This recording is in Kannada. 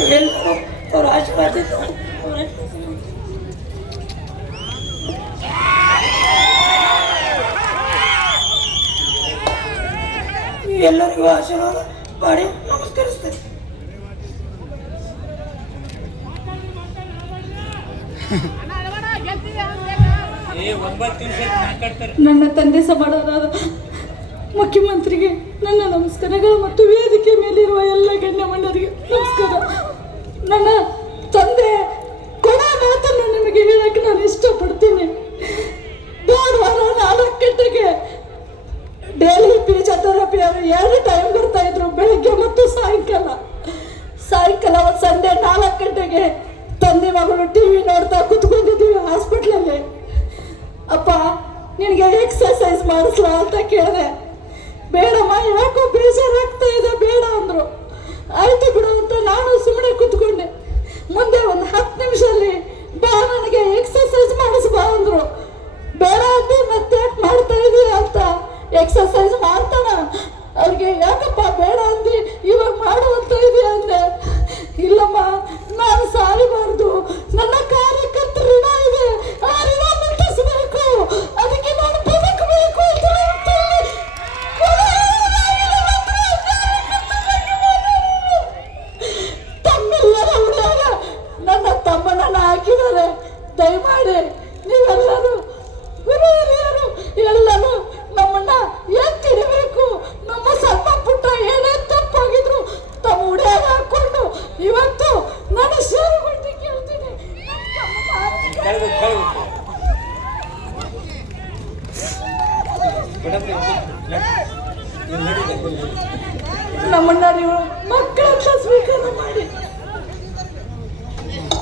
ಎಲ್ಲರೂ ಅವ್ರ ಆಶೀರ್ವಾದ ಎಲ್ಲರಿಗೂ ಆಶೀರ್ವಾದ ಮಾಡಿ ನಮಸ್ಕರಿಸ್ತೇನೆ. ನನ್ನ ತಂದೆ ಸಮಾನರಾದ ಮುಖ್ಯಮಂತ್ರಿಗೆ ನನ್ನ ನಮಸ್ಕಾರಗಳು ಮತ್ತು ವೇದಿಕೆ ಮೇಲಿರುವ ಎಲ್ಲ ಗಣ್ಯಮಣ್ಣರಿಗೆ ನಮಸ್ಕಾರ. ನನ್ನ ತಂದೆ ಕೊಡ ಮಾತನ್ನು ನಿಮಗೆ ಹೇಳಕ್ಕೆ ನಾನು ಇಷ್ಟಪಡ್ತೀನಿ. ಭಾನುವಾರ 4 ಗಂಟೆಗೆ ಡೈಲಿ ಫಿಸಿಯೋಥೆರಪಿ ಅವರು 2 ಟೈಮ್ ಬರ್ತಾ ಇದ್ರು, ಬೆಳಗ್ಗೆ ಮತ್ತು ಸಾಯಂಕಾಲ. ಒಂದು ಸಂಡೇ 4 ಗಂಟೆಗೆ ತಂದೆ ಮಗಳು ಟಿವಿ ನೋಡ್ತಾ ಕುತ್ಕೊಂಡಿದ್ದೀವಿ ಹಾಸ್ಪಿಟ್ಲಲ್ಲಿ. ಅಪ್ಪ ನಿನಗೆ ಎಕ್ಸರ್ಸೈಸ್ ಮಾಡಿಸ್ಲಾ ಅಂತ ಕೇಳಿದೆ. ಬೇಡಮ್ಮ, ಯಾಕೋ ಬೇಜಾರಾಗ್ತಾ ಇದೆ, ಬೇಡ ಅಂದರು. ಆಯ್ತು ಬಿಡು ಅಂತ ನಾನು ಸುಮ್ಮನೆ ಕೂತ್ಕೊಂಡೆ. ಮುಂದೆ ಒಂದು 10 ನಿಮಿಷದಲ್ಲಿ ಬಾ ನನಗೆ ಎಕ್ಸರ್ಸೈಸ್ ಮಾಡಿಸ್ಬಾ ಅಂದರು. ಬೇಡ ಅಂದೆ, ಮತ್ತೆ ಯಾಕೆ ಮಾಡ್ತಾ ಇದೀಯ ಅಂತ ಎಕ್ಸರ್ಸೈಸ್ ಮಾಡ್ತಾನ. ಅವ್ರಿಗೆ ಯಾಕಪ್ಪ ಬೇಡ ಅಂದು ಇವಾಗ ಮಾಡುವಂತ ಇದೆಯಾ ಅಂದೆ. ಇಲ್ಲಮ್ಮ, ನಾನು ಸಾರಿಬಾರ್ದು, ನನ್ನ ಕಾರ್ಯಕರ್ತ ಋಣ ಇದೆ, ಆ ಋಣ ಮುಟ್ಟಿಸಬೇಕು, ಅದಕ್ಕೆ ನಾನು ಬದುಕಬೇಕು ಅಂತ ತಮ್ಮೆಲ್ಲರ ಹುಡುಗ ನನ್ನ ತಮ್ಮನನ್ನ ಹಾಕಿದ್ದಾರೆ. ದಯಮಾಡಿ ನೀವೆಲ್ಲರೂ ಗುರು ಹಿರಿಯರು ಎಲ್ಲರೂ ನಮ್ಮನ್ನ ಎತ್ತಿಡಬೇಕು. ನಮ್ಮ ಸಣ್ಣ ಪುಟ್ಟ ಏನೇ ತಪ್ಪಾಗಿದ್ರು ತಮ್ಮ ಉಡಿಯಾಗ ಹಾಕೊಂಡು ಇವತ್ತು